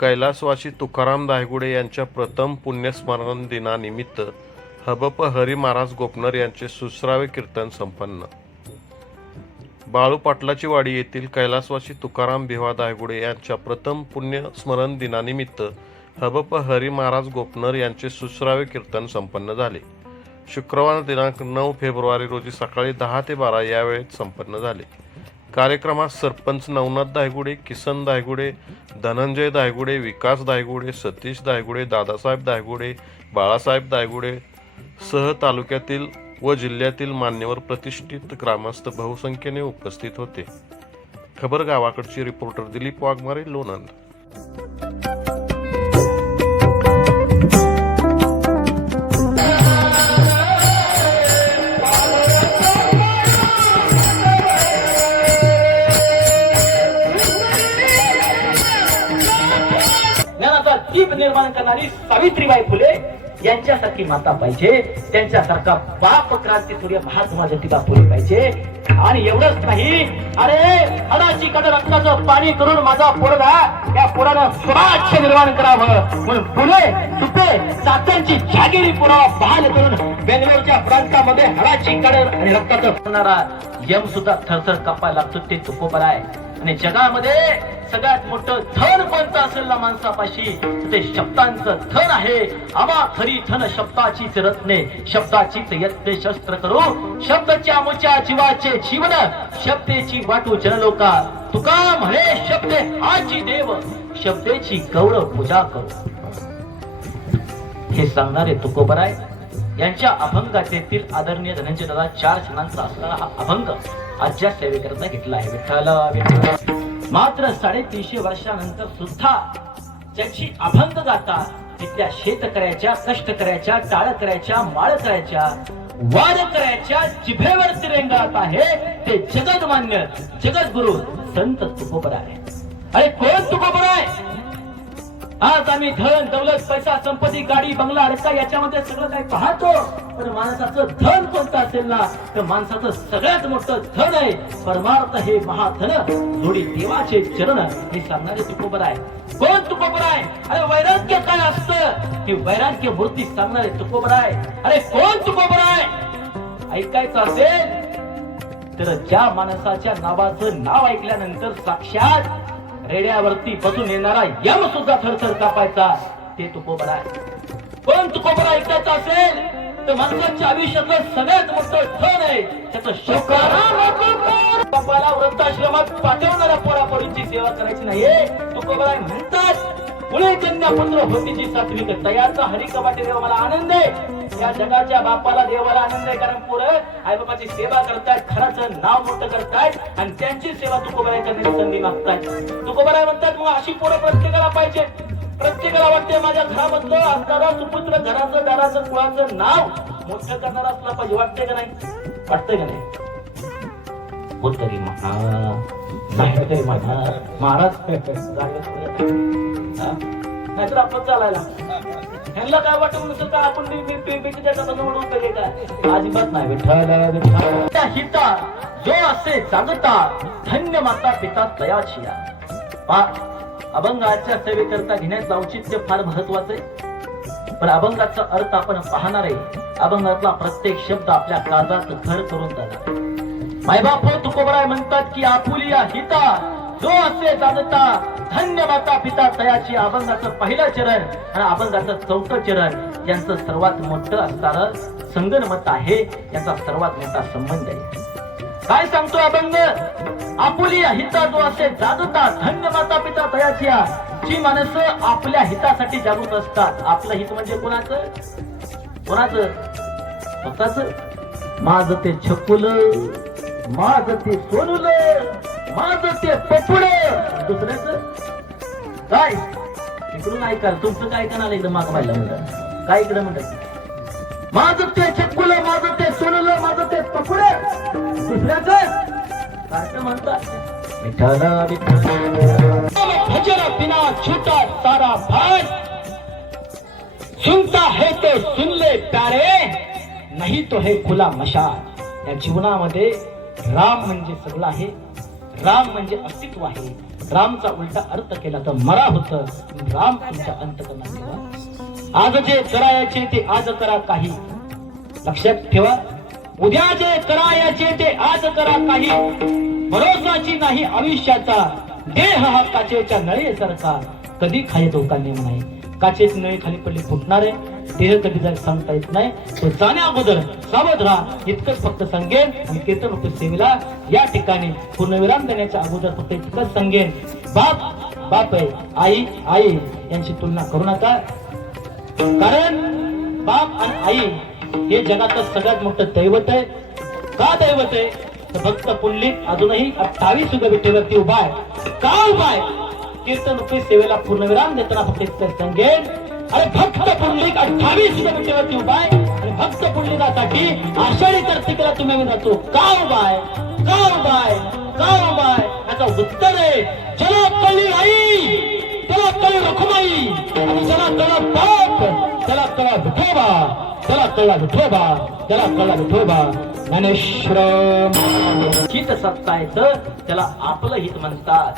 कैलासवासी तुकाराम दायगुडे यांच्या प्रथम पुण्यस्मरण दिनानिमित्त हबप हरी महाराज गोपनर यांचे सुसरावे कीर्तन संपन्न. बाळू पाटलाची वाडी येथील कैलासवासी तुकाराम भिवा दायगुडे यांच्या प्रथम पुण्यस्मरण दिनानिमित्त हबप हरी महाराज गोपनर यांचे सुसरावे कीर्तन संपन्न झाले. शुक्रवार दिनांक नऊ फेब्रुवारी रोजी सकाळी दहा ते बारा या वेळेत संपन्न झाले. कार्यक्रमात सरपंच नवनाथ दायगुडे किसन दायगुडे धनंजय दायगुडे विकास दायगुडे सतीश दायगुडे दादासाहेब दायगुडे बाळासाहेब दायगुडे सह तालुक्यातील व जिल्ह्यातील मान्यवर प्रतिष्ठित ग्रामस्थ बहुसंख्येने उपस्थित होते. खबर गावाकडची रिपोर्टर दिलीप वाघमारे लोणंद. निर्माण करणारी सावित्रीबाई फुले यांच्यासारखी माता पाहिजे. त्यांच्यासारखा बाप क्रांती सूर्य महात्मा ज्योतिबा फुले पाहिजे. आणि एवढंच नाही अरे हडाची कड रक्ताचं पाणी करून माझा पोरगा या पोरानं स्वराज्य निर्माण करावं. म्हणून फुले सुपे सात्यांची जागिरी पुरावा बहाल करून बेंगलोरच्या प्रांतामध्ये हडाची कड आणि रक्ताचं करणारा यम सुद्धा थरथर कापायला लागतो ते तुकोबर आहे आणि जगामध्ये सगळ्यात मोठं धन कोणतं असेल ना माणसापाशी? ते शब्दांचं धन आहे. आवा खरी धन शब्दाचीच रत्ने शब्दाचीच यत्ने शस्त्र करू. शब्दच्या मुच्या जीवाचे जीवन शब्देची वाटू जनलोका तुका म्हणे शब्दे आजी देव शब्देची गौरव पूजा करू. हे सांगणारे तुकोबराय यांच्या अभंगातील आदरणीय धनंजय दादा चार जणांचा असणारा हा अभंग आजच्या सेवेकरता घेतला आहे. विठ्ठल विठ्ठल. मात्र साडेतीनशे वर्षानंतर सुद्धा ज्याची अभंग गाता तिथल्या शेतकऱ्याच्या कष्टकऱ्याच्या टाळकऱ्याच्या माळकऱ्याच्या वाडकऱ्याच्या जिभेवर तिरंगात आहे ते जगद मान्य जगत जगद्गुरु संत तुकोबर आहे अरे कोण तुकोबर आहे आज आम्ही धन दौलत पैसा संपत्ती गाडी बंगला रस्ता याच्यामध्ये सगळं काही पाहतो. पण माणसाचं धन कोणतं असेल ना तर माणसाचं सगळ्यात मोठं धन आहे परमार्थ हे महाधन. थोडी देवाचे चरण हे सांगणारे तुकोबर आहे कोण तुकोबर आहे अरे वैराग्य काय असतं? हे वैराग्य मूर्ती सांगणारे तुकोबर आहे अरे कोण तुकोबर आहे ऐकायचं असेल तर ज्या माणसाच्या नावाचं नाव ऐकल्यानंतर साक्षात रेड्यावरती बसून येणारा यम सुद्धा थरथर कापायचा. ते तुकोबरा आहे. पण तुकोबरा ऐकायचं असेल तर माणसाच्या आयुष्यातलं सगळ्यात मोठं धन आहे त्याचं शोकाराम बापाला वृद्धाश्रमात पाठवणाऱ्या पोरापोरींची सेवा करायची नाहीये. तुकोबर आहे म्हणतात पुढे कन्या पुत्र होती जी सात्विक तयाचा हरी कवाटे देव मला आनंद आहे. या जगाच्या बापाला देवाला आनंद आहे कारण पोरं आईबापाची सेवा करतायत खराचं नाव मोठं करतायत आणि त्यांची सेवा तुकोबराय करण्याची संधी मागतायत. तुकोबराय म्हणतात मग अशी पोरं प्रत्येकाला पाहिजे. प्रत्येकाला वाटते माझ्या घरामधलं असणारा सुपुत्र घराचं दाराचं कुळाचं नाव मोठं करणारा असला पाहिजे. वाटतंय का नाही? वाटतंय का नाही? कोणतरी म्हणा महाराज नाहीतर आपण चालायला. ह्यांना काय वाटत नसेल का आपण बी- बी- बी- बी- काय अजिबात नाही. विठ्ठल हिता जो असे जागता धन्य माता पिता तयाची पा अभंगाच्या सेवेकरता घेण्याचं औचित्य फार महत्वाचं आहे. पण अभंगाचा अर्थ आपण पाहणार आहे. अभंगातला प्रत्येक शब्द आपल्या काळजात घर करून जाणार मायबाप हो तुकोबराय म्हणतात की आपुलिया हिता. जो असे जाणता धन्य माता पिता तयाची अभंगाचं पहिलं चरण आणि अभंगाचं चौथं चरण यांचं सर्वात मोठं असणारं संगणमत आहे याचा सर्वात मोठा संबंध आहे. काय सांगतो अभंग? आपुलिया हिता जो असे जागता धन्य माता पिता तयाची जी माणसं आपल्या हितासाठी जागृत असतात. आपलं हित म्हणजे कोणाचं? कोणाचं? स्वतःच. माझ ते छकुल माझ ते सोनुल. माझ ते पपुड दुसऱ्याच काय? इकडून ऐकाल तुमचं काय करणार एकदम माग पाहिलं म्हणलं? काय इकडं म्हणतात माझं ते छकुल माझं ते सोनुल माझं ते पपुडे दुसऱ्याच काय म्हणतात विठ्ठल विठ्ठल भजन बिना छूटा सारा भाई सुनता है तो सुन ले प्यारे नाही तो है खुला मशाल. या जीवनामध्ये राम म्हणजे सगळं आहे. राम म्हणजे अस्तित्व आहे रामचा उलटा अर्थ केला तर मरा होत. राम तुमच्या अंतकरणात ठेवा आज जे करायचे ते आज करा काही. लक्षात ठेवा. उद्या जे करायचे ते आज करा काही. भरोसाची नाही आयुष्याचा. देह हा काचेच्या नळीसारखा कधी खाय धोका नेम नाही काचेची नळी खाली पडली फुटणार आहे. देह कधी जाईल सांगता येत नाही तो जाण्या अगोदर सावध राहा। इतकंच फक्त सांगेन आणि केतन भक्त सेवेला या ठिकाणी पूर्णविराम देण्याच्या अगोदर फक्त इतकंच सांगेन। बाप बाप आहे आई आई यांची तुलना करू नका। कारण बाप आणि आई हे जगातलं सगळ्यात मोठं दैवत आहे। का दैवत आहे? तर भक्त पुंडलिक अजूनही अठ्ठावीस युग विठ्ठलवरती उभा आहे। का उभा आहे? कीर्तन रुपये सेवेला पूर्णविराम देताना फक्त इतकं सांगेन। अरे भक्त पुंडलिक अठ्ठावीस युग उभा आहे. आणि भक्त पुंडलिकासाठी आषाढी कर्तिकेला तुम्ही आम्ही जातो का उभा आहे? का उभा आहे? का उभा आहे? याचं उत्तर आहे चला कळी आई त्याला कळी रखुमाई आणि त्याला कळा पाप त्याला कळा विठोबा त्याला कळा विठोबा त्याला कळा विठोबा. ज्ञानेश्वर चित सत्ता आहे तर त्याला आपलं हित म्हणतात.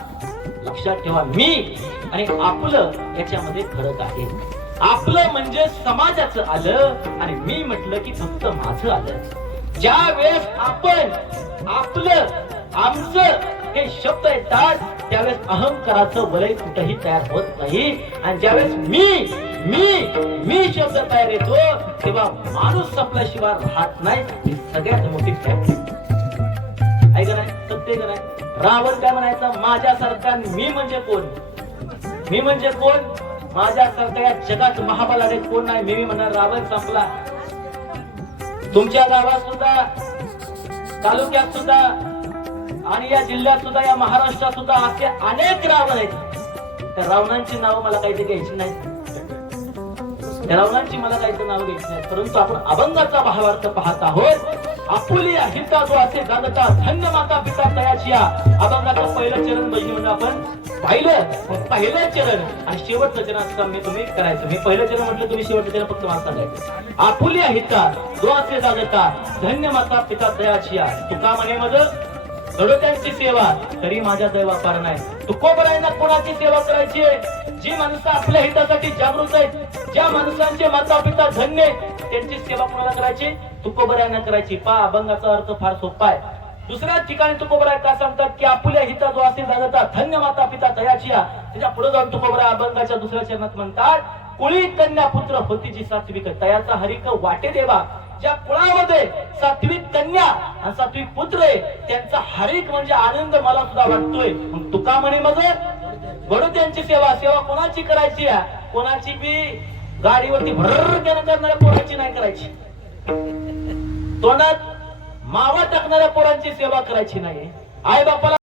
लक्षात ठेवा मी आणि आपलं याच्यामध्ये फरक आहे. आपलं म्हणजे समाजाचं आलं आणि मी म्हटलं की फक्त माझं आलं. ज्या वेळेस आपण आपलं आमचं हे शब्द येतात त्यावेळेस अहंकाराचं वलय कुठेही तयार होत नाही. आणि ज्यावेळेस मी मी मी शब्द तयार येतो तेव्हा माणूस संपल्याशिवाय राहत नाही. ही सगळ्यात मोठी फॅक्टरी. आहे नाही? सत्य का नाही? रावण काय म्हणायचा? माझ्यासारखा मी म्हणजे कोण? मी म्हणजे कोण? माझ्यासारखा या जगात महाबलाने कोण नाही मी म्हणणार रावण संपला. तुमच्या गावात सुद्धा तालुक्यात सुद्धा आणि या जिल्ह्यात सुद्धा या महाराष्ट्रात सुद्धा असे अनेक रावण आहेत. त्या रावणांची नावं मला काही घ्यायची नाही त्या रावणांची मला काही नाव घ्यायची नाही परंतु आपण अभंगाचा भावार्थ पाहत आहोत. आपुली हिता जो असे जाणता धन्य माता पिता तयाची अभंगाचं पहिलं चरण बहिणी म्हणजे आपण पाहिलं पहिलं चरण. आणि शेवटचं चरण असं मी तुम्ही करायचं. मी पहिलं चरण म्हटलं तुम्ही शेवटचं चरण फक्त मला सांगायचं आपुलिया हिता जो असे धन्य माता पिता तयाची तुका म्हणे मग दडोत्यांची सेवा तरी माझ्या दैवा पार नाही. तुकोबरायांना कोणाची सेवा करायची? जी माणसं आपल्या हितासाठी जागृत आहेत ज्या माणसांचे माता पिता धन्य आहेत, त्यांची सेवा कोणाला करायची? तुकोबरायांना करायची. पा अभंगाचा अर्थ फार सोपा आहे. दुसऱ्या ठिकाणी तुकोबराय काय सांगतात की आपुल्या हिता जो असेल जागता धन्य माता पिता दयाची त्याच्या पुढे जाऊन तुकोबराय अभंगाच्या दुसऱ्या चरणात म्हणतात कुळी कन्या पुत्र होती जी सात्विक तयाचा हरिक वाटे देवा. ज्या कुळामध्ये सात्विक कन्या आणि सात्विक पुत्र आहे त्यांचा हरिक म्हणजे आनंद मला सुद्धा वाटतोय. मग तुका म्हणे मग बडू त्यांची सेवा सेवा कोणाची करायची आहे? कोणाची बी गाडीवरती भर करणाऱ्या कोणाची नाही करायची. तोंडात मावा टाकणाऱ्या पोरांची सेवा करायची नाही. आई बापाला